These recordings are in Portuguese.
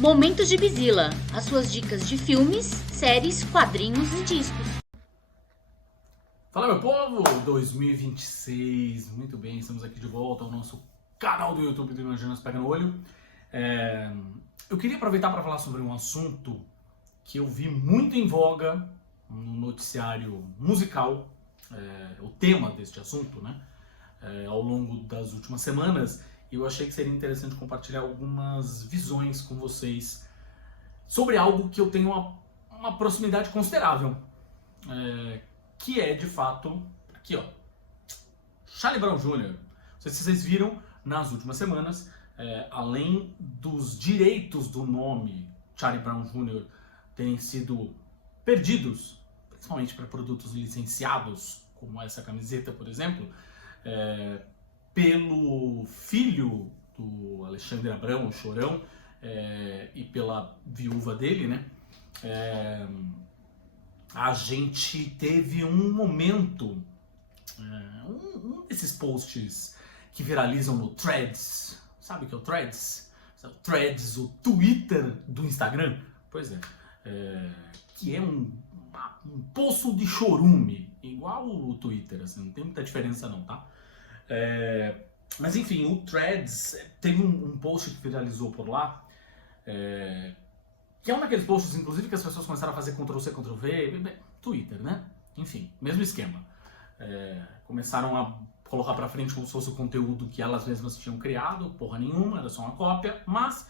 Momentos de Bizila, as suas dicas de filmes, séries, quadrinhos e discos. Fala, meu povo! 2026, muito bem, estamos aqui de volta ao nosso canal do YouTube do Imaginas Pega no Olho. Eu queria aproveitar para falar sobre um assunto que eu vi muito em voga no noticiário musical, o tema deste assunto, né? Ao longo das últimas semanas. Eu achei que seria interessante compartilhar algumas visões com vocês sobre algo que eu tenho uma proximidade considerável, que é de fato aqui, ó, Charlie Brown Jr. Não sei se vocês viram nas últimas semanas, além dos direitos do nome Charlie Brown Jr. terem sido perdidos, principalmente para produtos licenciados, como essa camiseta, por exemplo, pelo filho do Alexandre Abrão, o Chorão, e pela viúva dele, né? A gente teve um momento, um desses posts que viralizam no Threads. Sabe o que é o Threads? O Threads, o Twitter do Instagram? Pois é, que é um poço de chorume, igual o Twitter, assim, não tem muita diferença não, tá? Mas enfim, o Threads teve um post que viralizou por lá, que é um daqueles posts, inclusive, que as pessoas começaram a fazer Ctrl-C, Ctrl-V, Twitter, né? Enfim, mesmo esquema. Começaram a colocar pra frente como se fosse o conteúdo que elas mesmas tinham criado, porra nenhuma, era só uma cópia, mas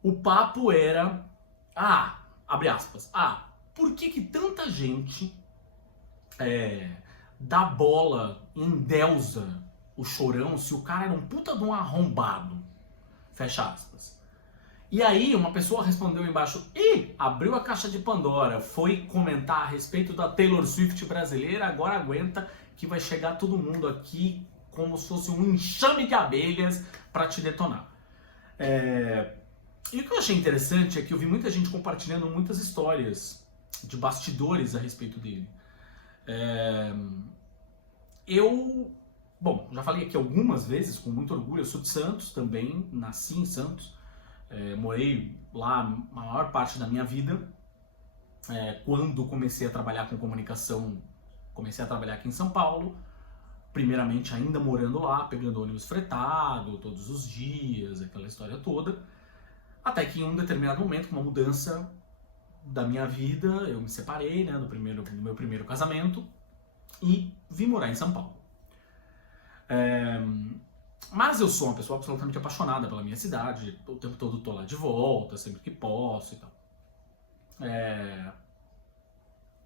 o papo era, abre aspas, por que tanta gente dá bola, endeusa o Chorão se o cara era um puta de um arrombado? Fecha aspas. E aí uma pessoa respondeu embaixo, abriu a caixa de Pandora, foi comentar a respeito da Taylor Swift brasileira, agora aguenta que vai chegar todo mundo aqui como se fosse um enxame de abelhas para te detonar. E o que eu achei interessante é que eu vi muita gente compartilhando muitas histórias de bastidores a respeito dele. Bom, já falei aqui algumas vezes, com muito orgulho, eu sou de Santos também, nasci em Santos, morei lá a maior parte da minha vida. Quando comecei a trabalhar com comunicação, comecei a trabalhar aqui em São Paulo, primeiramente ainda morando lá, pegando ônibus fretado todos os dias, aquela história toda, até que em um determinado momento, com uma mudança da minha vida, eu me separei, né, do meu primeiro casamento e vim morar em São Paulo. Mas eu sou uma pessoa absolutamente apaixonada pela minha cidade, o tempo todo tô lá de volta, sempre que posso e tal.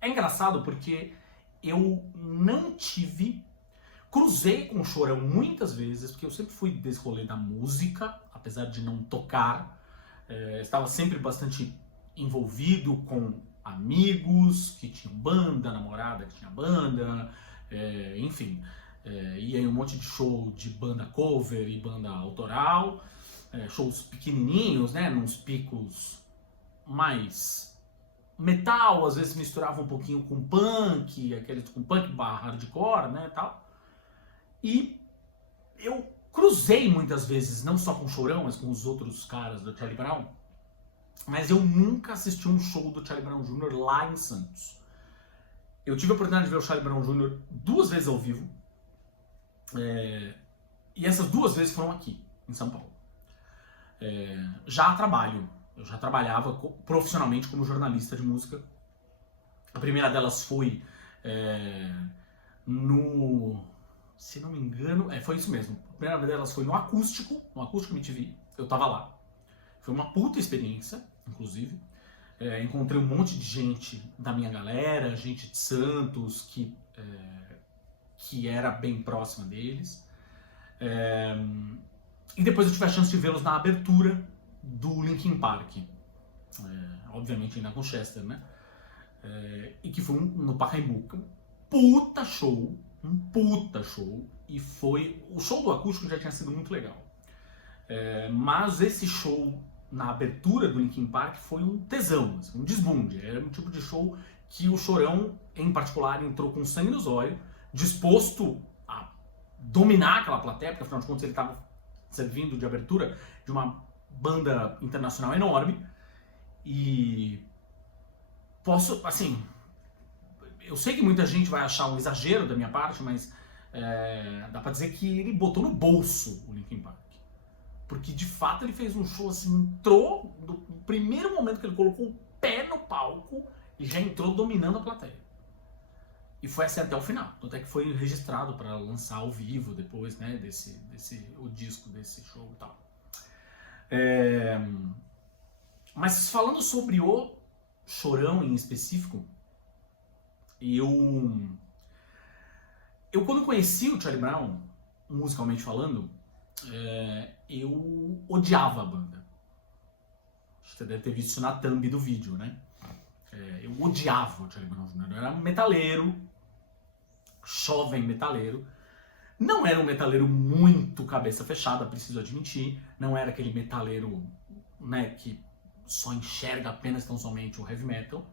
É engraçado porque eu não cruzei com o Chorão muitas vezes, porque eu sempre fui desse rolê da música, apesar de não tocar, estava sempre bastante envolvido com amigos que tinham banda, namorada que tinha banda, enfim, ia em um monte de show de banda cover e banda autoral, shows pequenininhos, né, nos picos mais metal, às vezes misturava um pouquinho com punk, aqueles com punk barra hardcore, né, tal. E eu cruzei muitas vezes, não só com o Chorão, mas com os outros caras do Charlie Brown, mas eu nunca assisti um show do Charlie Brown Jr. lá em Santos. Eu tive a oportunidade de ver o Charlie Brown Jr. 2 vezes ao vivo, e essas 2 vezes foram aqui, em São Paulo. Já a trabalho, eu já trabalhava profissionalmente como jornalista de música. A primeira delas foi se não me engano, foi isso mesmo. A primeira delas foi no Acústico MTV, eu tava lá. Foi uma puta experiência, inclusive. Encontrei um monte de gente da minha galera, gente de Santos, que era bem próxima deles. E depois eu tive a chance de vê-los na abertura do Linkin Park. Obviamente ainda com Chester, né? E que foi no Pacaembu. Um puta show. E foi... O show do Acústico já tinha sido muito legal. Mas esse show na abertura do Linkin Park foi um tesão, assim, um desbunde. Era um tipo de show que o Chorão, em particular, entrou com sangue nos olhos, disposto a dominar aquela plateia, porque afinal de contas ele estava servindo de abertura de uma banda internacional enorme. E posso, assim, eu sei que muita gente vai achar um exagero da minha parte, mas dá pra dizer que ele botou no bolso o Linkin Park. Porque de fato ele fez um show assim, entrou, no primeiro momento que ele colocou o pé no palco, e já entrou dominando a plateia. E foi assim até o final. Tanto é que foi registrado para lançar ao vivo depois, né, o disco desse show e tal. Mas falando sobre o Chorão em específico, eu quando conheci o Charlie Brown, musicalmente falando, eu odiava a banda. Você deve ter visto isso na thumb do vídeo, né? Eu odiava o Charlie Brown Jr. Eu era um metaleiro, jovem metaleiro. Não era um metaleiro muito cabeça fechada, preciso admitir. Não era aquele metaleiro, né, que só enxerga apenas tão somente o heavy metal.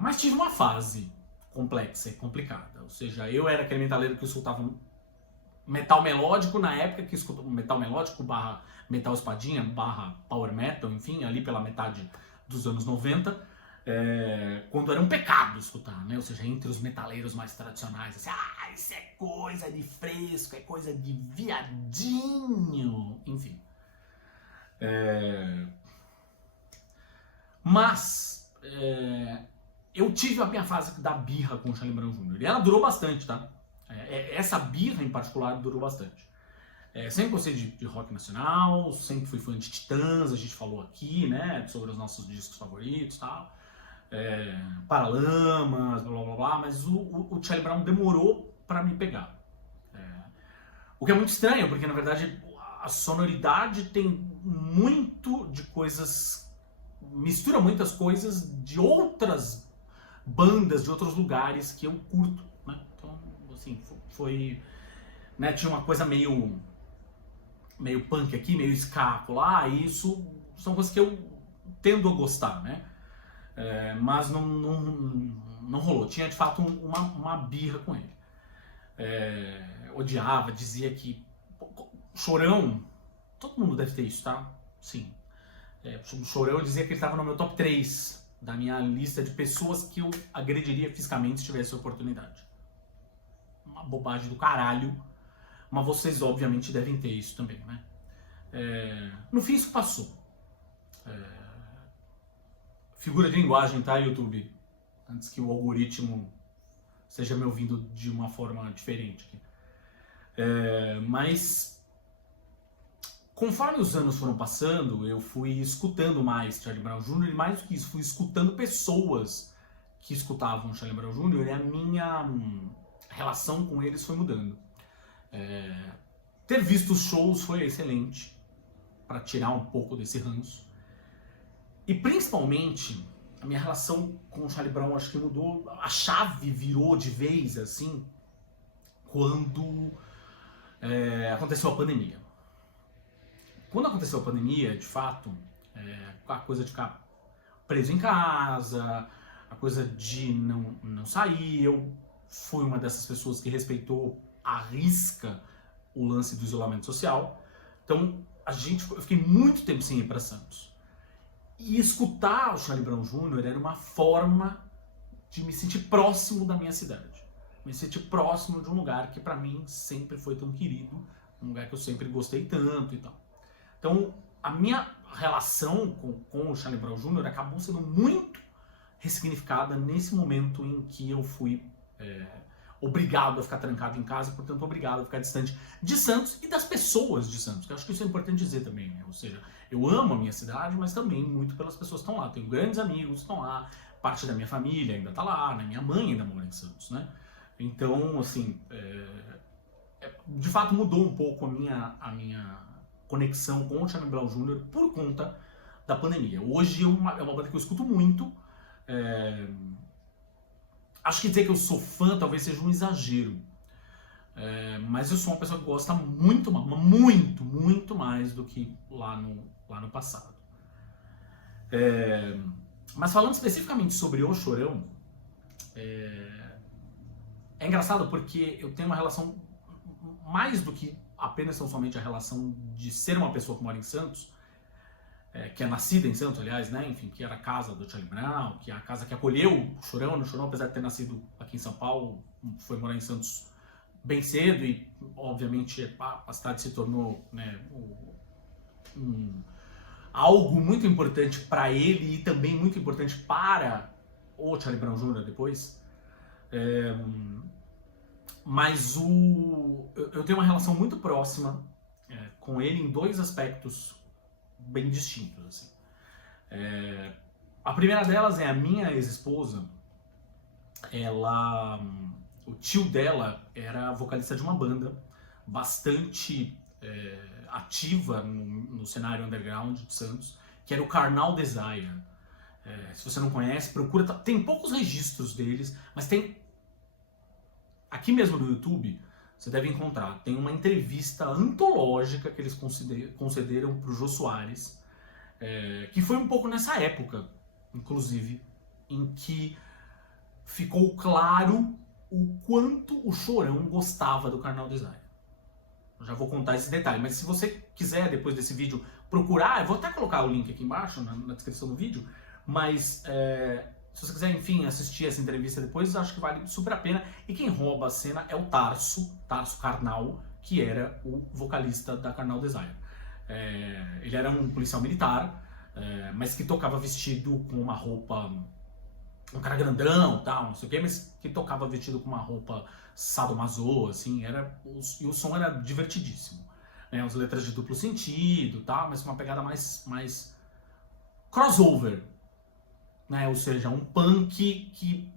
Mas tive uma fase complexa e complicada. Ou seja, eu era aquele metaleiro que escutava metal melódico na época que escutava metal melódico barra metal espadinha, barra power metal, enfim, ali pela metade dos anos 90, quando era um pecado escutar, né? Ou seja, entre os metaleiros mais tradicionais, assim, isso é coisa de fresco, é coisa de viadinho, enfim. Mas eu tive a minha fase da birra com o Charlie Brown Jr. E ela durou bastante, tá? Essa birra em particular durou bastante. Sempre gostei de rock nacional, sempre fui fã de Titãs, a gente falou aqui, né, sobre os nossos discos favoritos e tal. Paralamas, blá blá blá, mas o Charlie Brown demorou pra me pegar. O que é muito estranho, porque na verdade a sonoridade tem muito de coisas, mistura muitas coisas de outras bandas, de outros lugares que eu curto, né? Então, assim, foi, né, tinha uma coisa meio punk aqui, meio ska lá, e isso são coisas que eu tendo a gostar, né? Mas não rolou. Tinha de fato uma birra com ele. Odiava, dizia que Chorão, todo mundo deve ter isso, tá? Sim. Chorão, eu dizia que ele estava no meu top 3 da minha lista de pessoas que eu agrediria fisicamente se tivesse oportunidade. Uma bobagem do caralho, mas vocês obviamente devem ter isso também, né? No fim isso passou. Figura de linguagem, tá, YouTube? Antes que o algoritmo esteja me ouvindo de uma forma diferente aqui. Mas conforme os anos foram passando, eu fui escutando mais Charlie Brown Jr. e mais do que isso, fui escutando pessoas que escutavam Charlie Brown Jr. e a minha relação com eles foi mudando. Ter visto os shows foi excelente para tirar um pouco desse ranço. E principalmente, a minha relação com o Charlie Brown acho que mudou, a chave virou de vez, assim, quando aconteceu a pandemia. Quando aconteceu a pandemia, de fato, a coisa de ficar preso em casa, a coisa de não sair, eu fui uma dessas pessoas que respeitou à risca o lance do isolamento social. Então, eu fiquei muito tempo sem ir para Santos. E escutar o Charlie Brown Jr. era uma forma de me sentir próximo da minha cidade. Me sentir próximo de um lugar que para mim sempre foi tão querido, um lugar que eu sempre gostei tanto e tal. Então, a minha relação com o Charlie Brown Jr. acabou sendo muito ressignificada nesse momento em que eu fui obrigado a ficar trancado em casa, portanto obrigado a ficar distante de Santos e das pessoas de Santos, que eu acho que isso é importante dizer também, né? Ou seja, eu amo a minha cidade, mas também muito pelas pessoas que estão lá. Tenho grandes amigos que estão lá, parte da minha família ainda está lá, né? Minha mãe ainda mora em Santos, né? Então, assim, de fato mudou um pouco a minha conexão com o Charlie Brown Jr. por conta da pandemia. Hoje é uma banda que eu escuto muito. Acho que dizer que eu sou fã talvez seja um exagero. Mas eu sou uma pessoa que gosta muito, muito, muito mais do que lá no passado. Mas falando especificamente sobre o Chorão, é engraçado porque eu tenho uma relação mais do que apenas tão somente a relação de ser uma pessoa que mora em Santos, que é nascida em Santos, aliás, né? Enfim, que era a casa do Charlie Brown, que é a casa que acolheu o Chorão. O Chorão, apesar de ter nascido aqui em São Paulo, foi morar em Santos bem cedo e, obviamente, a cidade se tornou, né, algo muito importante para ele e também muito importante para o Charlie Brown Jr. depois. Mas eu tenho uma relação muito próxima com ele em dois aspectos bem distintos. Assim. A primeira delas é a minha ex-esposa. O tio dela era vocalista de uma banda bastante ativa no cenário underground de Santos, que era o Carnal Desire. Se você não conhece, procura. Tem poucos registros deles, mas tem aqui mesmo no YouTube. Você deve encontrar. Tem uma entrevista antológica que eles concederam para o Jô Soares, que foi um pouco nessa época, inclusive, em que ficou claro o quanto o Chorão gostava do Carnal Desire. Eu já vou contar esse detalhe, mas se você quiser, depois desse vídeo, procurar, eu vou até colocar o link aqui embaixo, na descrição do vídeo, mas se você quiser, enfim, assistir essa entrevista depois, acho que vale super a pena. E quem rouba a cena é o Tarso Carnal, que era o vocalista da Carnal Desire. Ele era um policial militar, mas que tocava vestido com uma roupa, um cara grandão, tal, não sei o quê, mas que tocava vestido com uma roupa sadomaso, assim, e o som era divertidíssimo. As letras de duplo sentido, tal, mas com uma pegada mais crossover. Ou seja, um punk que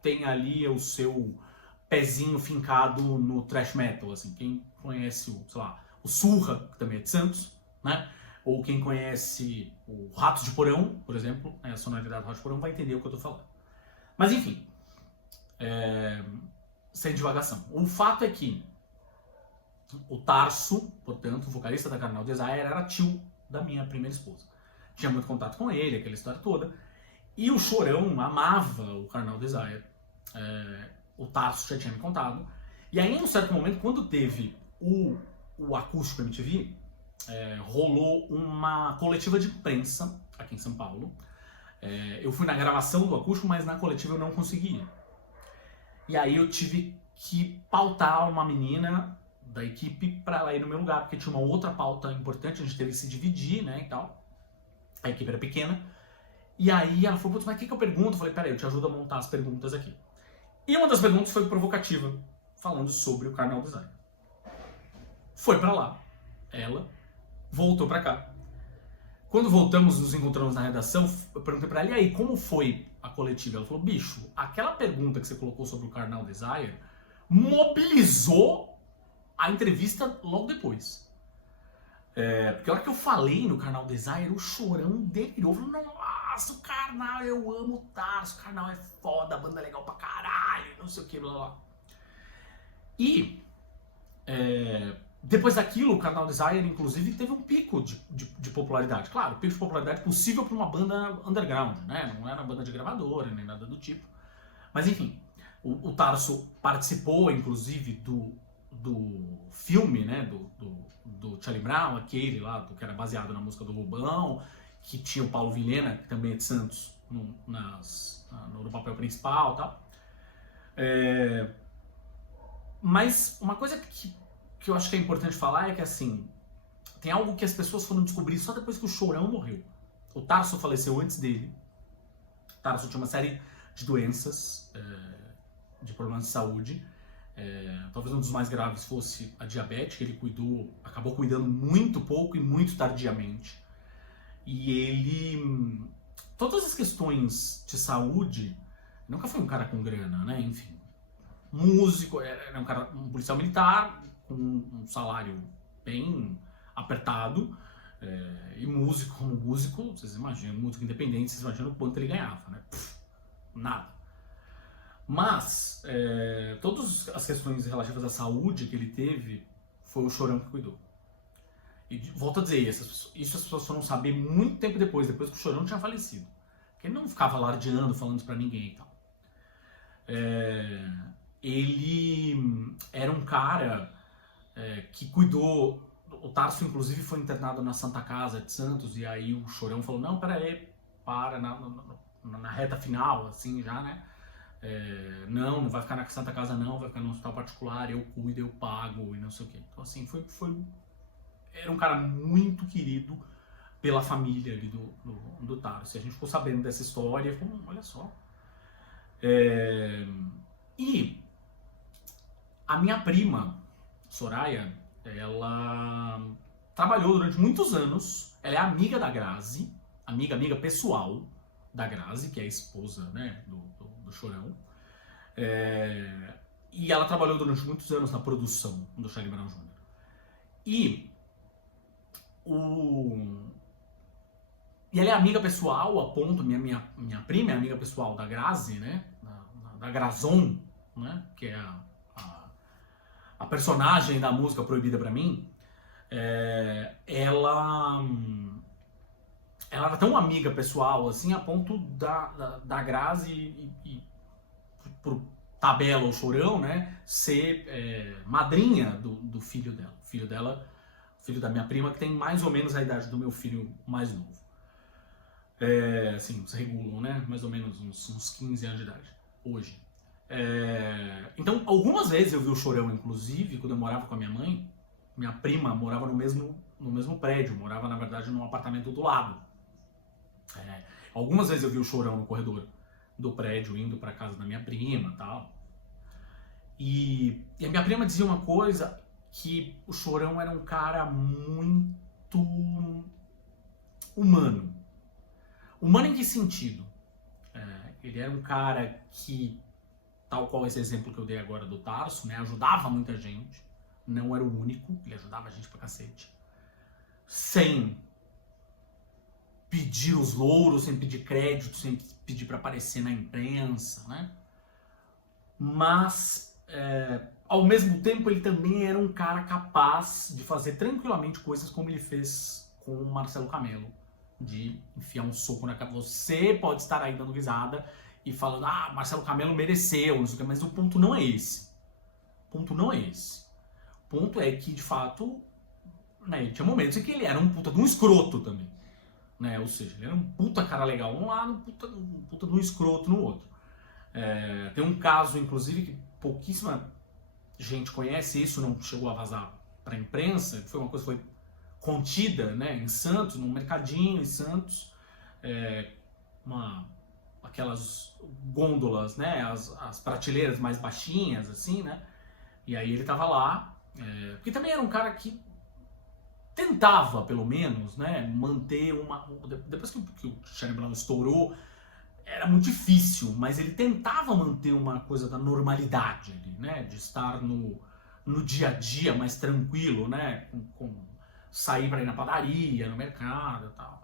tem ali o seu pezinho fincado no thrash metal, assim. Quem conhece o Surra, que também é de Santos, né? Ou quem conhece o Ratos de Porão, por exemplo, a sonoridade do Ratos de Porão, vai entender o que eu tô falando. Mas enfim, sem divagação. O fato é que o Tarso, portanto, o vocalista da Carnal Desire, era tio da minha primeira esposa. Tinha muito contato com ele, aquela história toda. E o Chorão amava o Carnal Desire. O Tarso já tinha me contado. E aí, em um certo momento, quando teve o Acústico MTV, rolou uma coletiva de imprensa aqui em São Paulo. Eu fui na gravação do Acústico, mas na coletiva eu não consegui ir. E aí eu tive que pautar uma menina da equipe para ela ir no meu lugar, porque tinha uma outra pauta importante, a gente teve que se dividir, né, e tal. A equipe era pequena. E aí ela falou, mas o que eu pergunto? Eu falei, peraí, eu te ajudo a montar as perguntas aqui. E uma das perguntas foi provocativa, falando sobre o Carnal Desire. Foi pra lá, ela voltou pra cá. Quando voltamos, nos encontramos na redação, eu perguntei pra ela, e aí, como foi a coletiva? Ela falou, bicho, aquela pergunta que você colocou sobre o Carnal Desire mobilizou a entrevista logo depois. Porque a hora que eu falei no Carnal Desire, o Chorão delirou. Falou, nossa, o Carnal, eu amo o Tarso, o Carnal é foda, a banda é legal pra caralho, não sei o que, blá blá. E depois daquilo, o Carnal Desire, inclusive, teve um pico de popularidade. Claro, pico de popularidade possível para uma banda underground, né? Não era banda de gravadora, nem nada do tipo. Mas enfim, o Tarso participou, inclusive, do filme, né? Do Charlie Brown, aquele lá, que era baseado na música do Lobão, que tinha o Paulo Vilhena, que também é de Santos, no papel principal e tal. Mas uma coisa que eu acho que é importante falar é que, assim, tem algo que as pessoas foram descobrir só depois que o Chorão morreu. O Tarso faleceu antes dele. O Tarso tinha uma série de doenças, de problemas de saúde. Talvez um dos mais graves fosse a diabetes, que ele acabou cuidando muito pouco e muito tardiamente. E ele... Todas as questões de saúde... Nunca foi um cara com grana, né? Enfim. Músico, era um policial militar com um salário bem apertado. E músico como músico, vocês imaginam, músico independente, vocês imaginam o quanto ele ganhava, né? Nada. Mas, todas as questões relativas à saúde que ele teve, foi o Chorão que cuidou. E volto a dizer, isso as pessoas foram saber muito tempo depois que o Chorão tinha falecido. Porque ele não ficava alardeando, falando isso pra ninguém e tal. Ele era um cara que cuidou. O Tarso, inclusive, foi internado na Santa Casa de Santos, e aí o Chorão falou, não, pera aí, para na reta final, assim, já, né? Não vai ficar na Santa Casa não, vai ficar no hospital particular, eu cuido, eu pago, e não sei o quê. Então, assim, era um cara muito querido pela família ali do Tarso. E a gente ficou sabendo dessa história, e falou, olha só. E a minha prima, Soraya, ela trabalhou durante muitos anos, ela é amiga da Grazi, amiga pessoal da Grazi, que é a esposa, né, do Chorão. E ela trabalhou durante muitos anos na produção do Charlie Brown Jr. E ela é amiga pessoal, a ponto, minha prima é amiga pessoal da Grazi, né, da Grazon, né, que é a personagem da música Proibida Pra Mim. Ela era tão amiga pessoal, assim, a ponto da Grazi e por tabela o Chorão, né, ser madrinha do filho dela. Filho da minha prima, que tem mais ou menos a idade do meu filho mais novo. Assim, se regulam, né, mais ou menos uns 15 anos de idade, hoje. Então, algumas vezes eu vi o Chorão, inclusive, quando eu morava com a minha mãe. Minha prima morava no mesmo prédio, morava, na verdade, num apartamento do lado. Algumas vezes eu vi o Chorão no corredor do prédio, indo para casa da minha prima e tal. E a minha prima dizia uma coisa, que o Chorão era um cara muito humano. Humano em que sentido? Ele era um cara que, tal qual esse exemplo que eu dei agora do Tarso, né, ajudava muita gente. Não era o único, ele ajudava a gente pra cacete. Sem pedir os louros, sem pedir crédito, sem pedir pra aparecer na imprensa, né? Mas, ao mesmo tempo, ele também era um cara capaz de fazer tranquilamente coisas como ele fez com o Marcelo Camelo. De enfiar um soco na cara. Você pode estar aí dando risada e falando, Marcelo Camelo mereceu, não sei o que, mas o ponto não é esse. O ponto é que, de fato, né, tinha momentos em que ele era um puta de um escroto também. Né? Ou seja, ele era um puta cara legal um lado, um puta de um escroto no outro. Tem um caso, inclusive, que pouquíssima gente conhece, isso não chegou a vazar pra imprensa, foi uma coisa que foi contida, né, em Santos, num mercadinho em Santos, aquelas gôndolas, né, as prateleiras mais baixinhas, assim, né, e aí ele tava lá, porque também era um cara que tentava, pelo menos, né, manter depois que o Charlie Brown estourou, era muito difícil, mas ele tentava manter uma coisa da normalidade ali, né, de estar no dia a dia mais tranquilo, né, com sair para ir na padaria, no mercado e tal.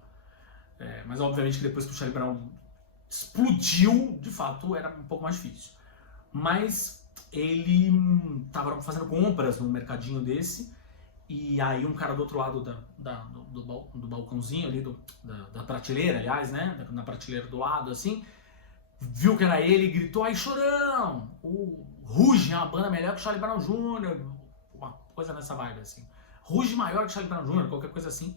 Mas obviamente que depois que o Charlie Brown explodiu, de fato, era um pouco mais difícil. Mas ele estava fazendo compras num mercadinho desse, e aí um cara do outro lado do balcãozinho ali, da prateleira, aliás, né, na prateleira do lado, assim, viu que era ele e gritou, aí Chorão, o Ruge é uma banda melhor que o Charlie Brown Jr., uma coisa nessa vibe, assim. Ruge maior que Charlie Brown Jr., qualquer coisa assim.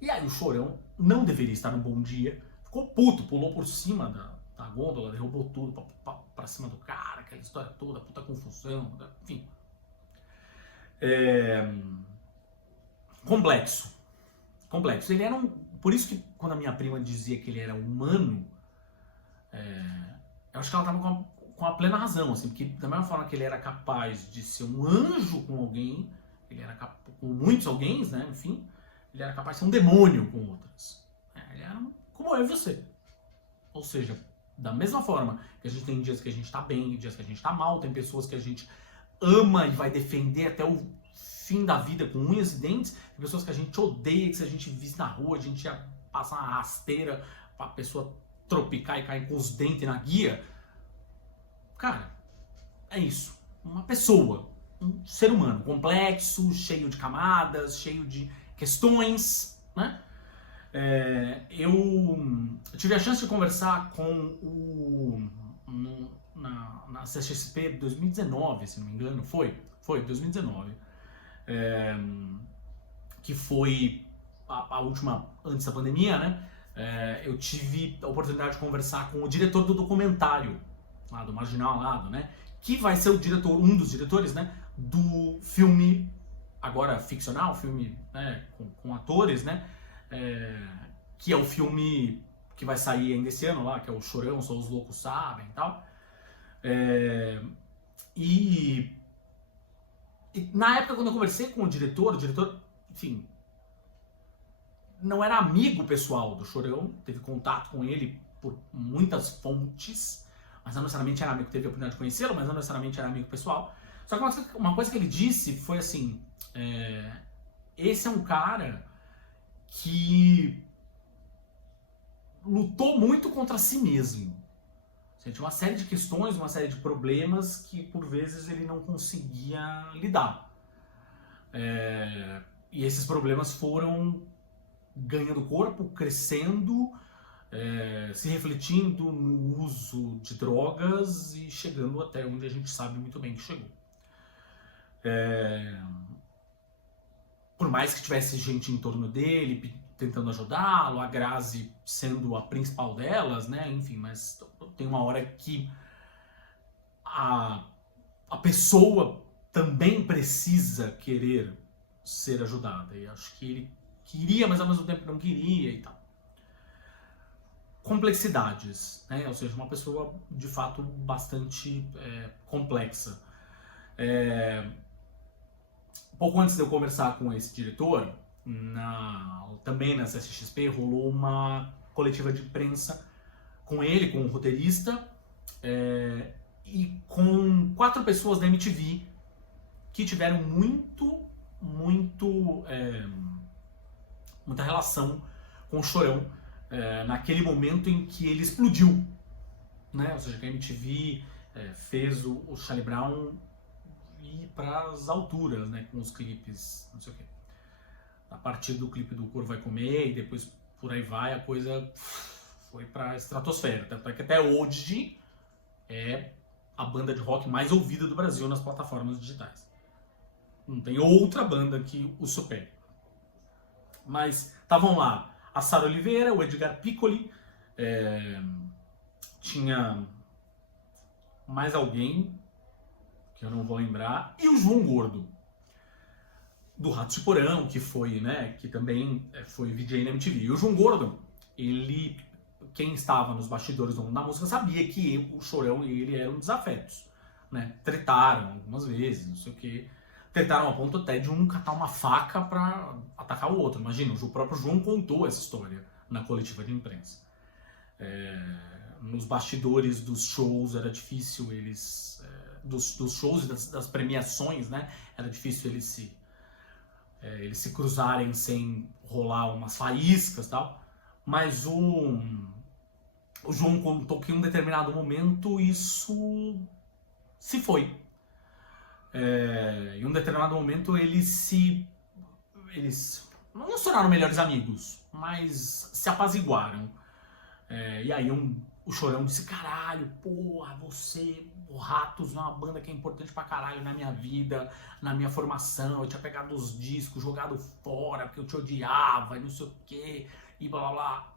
E aí o Chorão não deveria estar num bom dia, ficou puto, pulou por cima da gôndola, derrubou tudo pra cima do cara, aquela história toda, puta confusão, enfim. Complexo. Ele era por isso que quando a minha prima dizia que ele era humano, eu acho que ela tava com a plena razão, assim, porque da mesma forma que ele era capaz de ser um anjo com alguém, ele era com muitos alguém, né, enfim, ele era capaz de ser um demônio com outras. Ele era como eu e você. Ou seja, da mesma forma que a gente tem dias que a gente tá bem, dias que a gente tá mal, tem pessoas que a gente ama e vai defender até o fim da vida com unhas e dentes, tem pessoas que a gente odeia, que se a gente visse na rua, a gente ia passar uma rasteira pra pessoa tropicar e cair com os dentes na guia. Cara, é isso. Uma pessoa, um ser humano complexo, cheio de camadas, cheio de questões, né? Eu tive a chance de conversar com na CXP 2019, se não me engano, foi 2019. que foi a última antes da pandemia, né? Eu tive a oportunidade de conversar com o diretor do documentário, lá do Marginal Alado, né? Que vai ser o diretor, um dos diretores, né? Do filme, agora ficcional, filme, né, com atores, né? Que é o filme que vai sair ainda esse ano lá, que é o Chorão, Só os Loucos Sabem e tal. E na época, quando eu conversei com o diretor, enfim, não era amigo pessoal do Chorão, teve contato com ele por muitas fontes, mas não necessariamente era amigo, teve a oportunidade de conhecê-lo, mas não necessariamente era amigo pessoal. Só que uma coisa que ele disse foi assim, esse é um cara que lutou muito contra si mesmo. Tinha uma série de questões, uma série de problemas que por vezes ele não conseguia lidar. E esses problemas foram ganhando corpo, crescendo, se refletindo no uso de drogas e chegando até onde a gente sabe muito bem que chegou. Por mais que tivesse gente em torno dele tentando ajudá-lo, a Grazi sendo a principal delas, né? Enfim, mas tem uma hora que a pessoa também precisa querer ser ajudada. E acho que ele queria, mas ao mesmo tempo não queria e tal. Complexidades, né? Ou seja, uma pessoa de fato bastante complexa. Pouco antes de eu conversar com esse diretor, também na CCXP rolou uma coletiva de imprensa com ele, com o roteirista, e com 4 pessoas da MTV que tiveram muita relação com o Chorão naquele momento em que ele explodiu, né? Ou seja, que a MTV fez o Charlie Brown ir para as alturas, né? Com os clipes, não sei o quê. A partir do clipe do Cor Vai Comer e depois por aí vai, a coisa foi para a estratosfera. Tanto é que até hoje é a banda de rock mais ouvida do Brasil nas plataformas digitais. Não tem outra banda que o supere. Mas estavam lá a Sara Oliveira, o Edgar Piccoli, tinha mais alguém que eu não vou lembrar, e o João Gordo, do Ratos de Porão, que foi, né, que também foi VJ na MTV. E o João Gordo, quem estava nos bastidores do mundo da música sabia que o Chorão e ele eram desafetos, né? Tretaram algumas vezes, não sei o quê. Tretaram a ponto até de um catar uma faca para atacar o outro. Imagina, o próprio João contou essa história na coletiva de imprensa. Nos bastidores dos shows era difícil eles... dos shows e das premiações, né? Era difícil eles se cruzarem sem rolar umas faíscas e tal. Mas o João contou que em um determinado momento isso se foi. Em um determinado momento eles não se tornaram melhores amigos, mas se apaziguaram. E aí o Chorão disse, caralho, porra, o Ratos é uma banda que é importante pra caralho na minha vida, na minha formação, eu tinha pegado os discos, jogado fora, porque eu te odiava, e não sei o quê, e blá blá blá.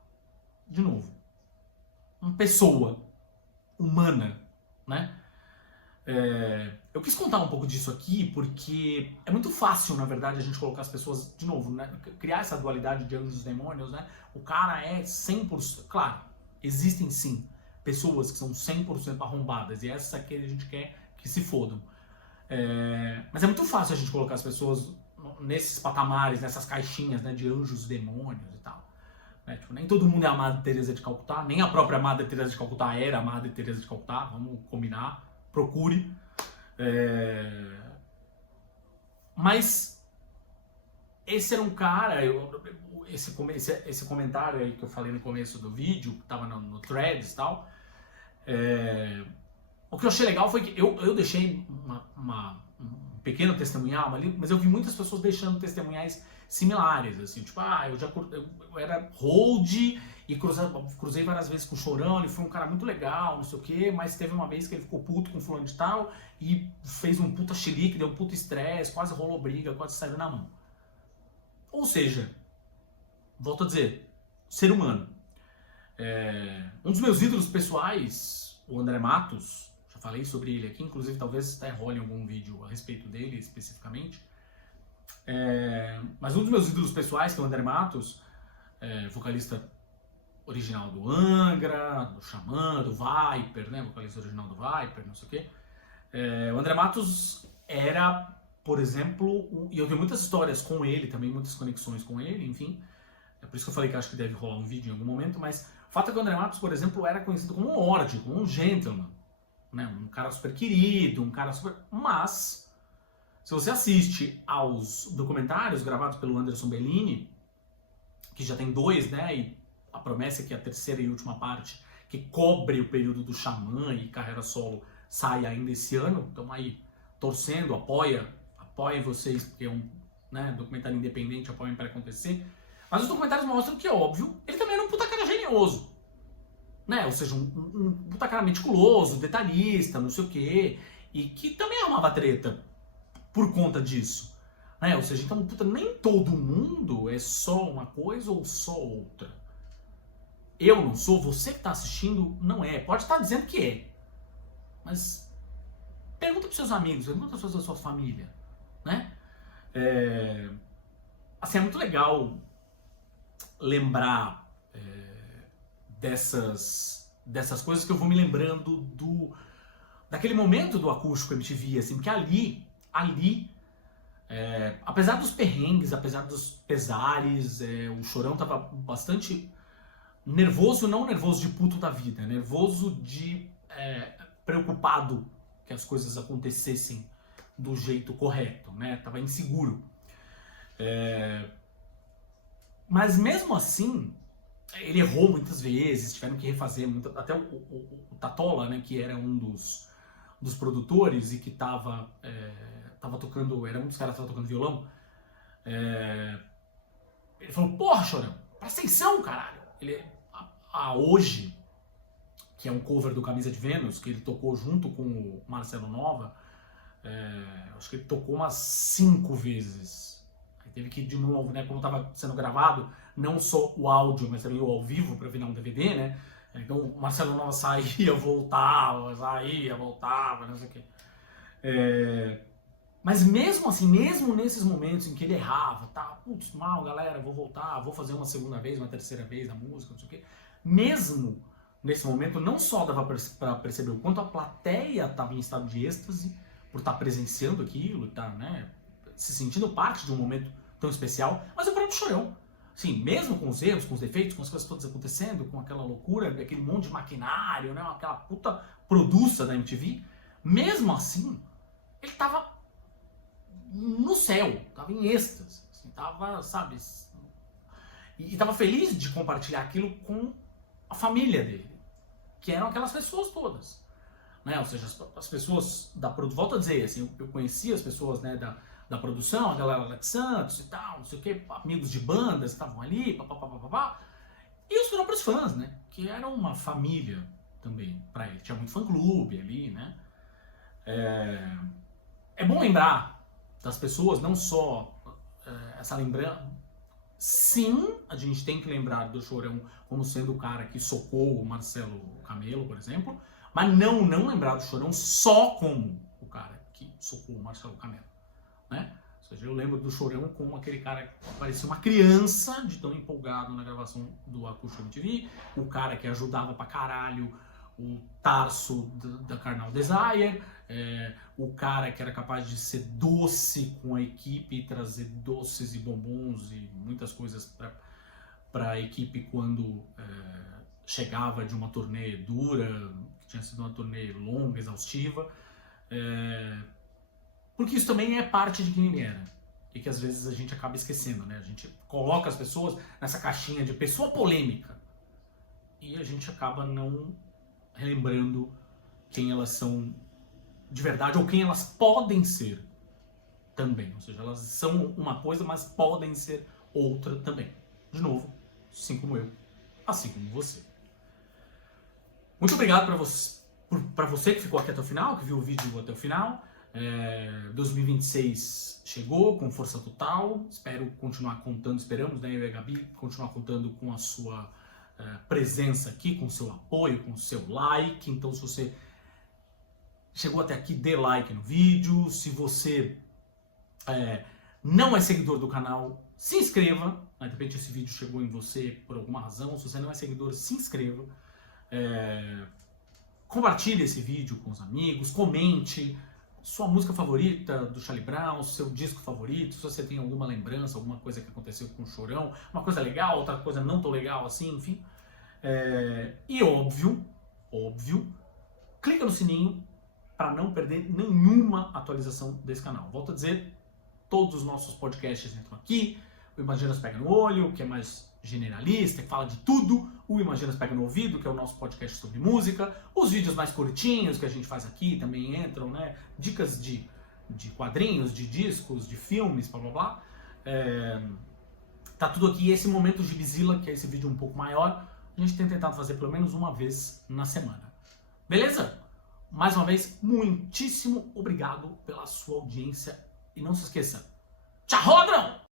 De novo, uma pessoa humana, né? Eu quis contar um pouco disso aqui porque é muito fácil, na verdade, a gente colocar as pessoas, de novo, né? Criar essa dualidade de anjos e demônios, né? O cara é 100%, claro, existem sim pessoas que são 100% arrombadas e essas que a gente quer que se fodam. Mas é muito fácil a gente colocar as pessoas nesses patamares, nessas caixinhas, né, de anjos e demônios e tal. Tipo, nem todo mundo é a Madre Teresa de Calcutá, nem a própria Madre Teresa de Calcutá era a Madre Teresa de Calcutá, vamos combinar, procure. Mas esse era um cara, esse comentário aí que eu falei no começo do vídeo, que tava no Threads e tal, o que eu achei legal foi que eu deixei um pequeno testemunhal ali, mas eu vi muitas pessoas deixando testemunhais similares, assim, tipo, eu era hold e cruzei várias vezes com o Chorão, ele foi um cara muito legal, não sei o quê, mas teve uma vez que ele ficou puto com fulano de tal e fez um puta chilique, deu um puta estresse, quase rolou briga, quase saiu na mão. Ou seja, volto a dizer, ser humano. Um dos meus ídolos pessoais, o André Matos, já falei sobre ele aqui, inclusive talvez até role algum vídeo a respeito dele especificamente. Mas um dos meus ídolos pessoais, que é o André Matos, vocalista original do Angra, do Xamã, do Viper, né? Vocalista original do Viper, não sei o quê. O André Matos era, por exemplo, e eu tenho muitas histórias com ele também, muitas conexões com ele, enfim. É por isso que eu falei que acho que deve rolar um vídeo em algum momento, mas o fato é que o André Matos, por exemplo, era conhecido como um lorde, como um gentleman, né? Um cara super querido, um cara super... Mas, se você assiste aos documentários gravados pelo Anderson Bellini, que já tem 2, né? E a promessa é que a terceira e última parte, que cobre o período do Xamã e carreira solo, sai ainda esse ano. Estamos aí torcendo, apoiem vocês, porque é um, né, documentário independente, apoiem para acontecer. Mas os documentários mostram que, óbvio, ele também era um puta cara genioso. Né? Ou seja, um puta cara meticuloso, detalhista, não sei o quê. E que também arrumava treta por conta disso. Né? Ou seja, então, puta, nem todo mundo é só uma coisa ou só outra. Eu não sou, você que está assistindo não é. Pode estar dizendo que é. Mas pergunta para seus amigos, pergunta para a sua família. Né? Assim, é muito legal lembrar dessas coisas que eu vou me lembrando daquele momento do Acústico MTV, assim, porque ali apesar dos perrengues, apesar dos pesares, o Chorão tava bastante nervoso, não nervoso de puto da vida, nervoso de preocupado que as coisas acontecessem do jeito correto, né? Tava inseguro. Mas mesmo assim, ele errou muitas vezes, tiveram que refazer muito, até o Tatola, né, que era um dos produtores e que tava tocando, era um dos caras que tava tocando violão, ele falou, porra, Chorão, presta atenção, caralho. Ele, hoje, que é um cover do Camisa de Vênus, que ele tocou junto com o Marcelo Nova, acho que ele tocou umas 5 vezes. Aí teve que ir de novo, né, como estava sendo gravado, não só o áudio, mas também o ao vivo para virar um DVD, né? Então o Marcelo Nova saía, voltava, não sei o quê. Mas mesmo assim, mesmo nesses momentos em que ele errava, putz, mal, galera, vou voltar, vou fazer uma segunda vez, uma terceira vez a música, não sei o quê. Mesmo nesse momento, não só dava para perceber o quanto a plateia estava em estado de êxtase por estar presenciando aquilo, né, se sentindo parte de um momento tão especial, mas o próprio Chorão. Sim, mesmo com os erros, com os defeitos, com as coisas todas acontecendo, com aquela loucura, aquele monte de maquinário, né, aquela puta produça da MTV, mesmo assim, ele tava no céu, tava em êxtase, assim, tava, sabe, e tava feliz de compartilhar aquilo com a família dele, que eram aquelas pessoas todas, né, ou seja, as pessoas da produção, volto a dizer, assim, eu conhecia as pessoas, né, da produção, a galera lá de Santos e tal, não sei o que, amigos de bandas que estavam ali, papapá, e os próprios fãs, né, que eram uma família também para ele, tinha muito fã-clube ali, né. É bom lembrar das pessoas, não só essa lembrança. Sim, a gente tem que lembrar do Chorão como sendo o cara que socou o Marcelo Camelo, por exemplo, mas não lembrar do Chorão só como o cara que socou o Marcelo Camelo, né? Ou seja, eu lembro do Chorão como aquele cara que parecia uma criança de tão empolgado na gravação do Acústico MTV, o cara que ajudava pra caralho o Tarso da Carnal Desire, o cara que era capaz de ser doce com a equipe e trazer doces e bombons e muitas coisas para a equipe quando chegava de uma turnê dura, que tinha sido uma turnê longa, exaustiva, porque isso também é parte de quem ele era e que às vezes a gente acaba esquecendo, né? A gente coloca as pessoas nessa caixinha de pessoa polêmica e a gente acaba não relembrando quem elas são de verdade ou quem elas podem ser também. Ou seja, elas são uma coisa, mas podem ser outra também. De novo, assim como eu, assim como você. Muito obrigado para você que ficou aqui até o final, que viu o vídeo até o final. 2026 chegou com força total. Esperamos, né, eu e a Gabi, continuar contando com a sua presença aqui, com o seu apoio, com o seu like. Então, se você chegou até aqui, dê like no vídeo. Se você não é seguidor do canal, se inscreva. De repente esse vídeo chegou em você por alguma razão. Se você não é seguidor, se inscreva. Compartilhe esse vídeo com os amigos, comente sua música favorita do Charlie Brown, seu disco favorito, se você tem alguma lembrança, alguma coisa que aconteceu com o Chorão, uma coisa legal, outra coisa não tão legal assim, enfim. E óbvio, clica no sininho para não perder nenhuma atualização desse canal. Volto a dizer, todos os nossos podcasts entram aqui. O Imaginas Pega no Olho, que é mais generalista, que fala de tudo. O Imaginas Pega no Ouvido, que é o nosso podcast sobre música. Os vídeos mais curtinhos que a gente faz aqui também entram, né? Dicas de quadrinhos, de discos, de filmes, blá blá blá. Tá tudo aqui. E esse momento de Bizila, que é esse vídeo um pouco maior, a gente tem tentado fazer pelo menos uma vez na semana. Beleza? Mais uma vez, muitíssimo obrigado pela sua audiência. E não se esqueça, tchau, Rodrão!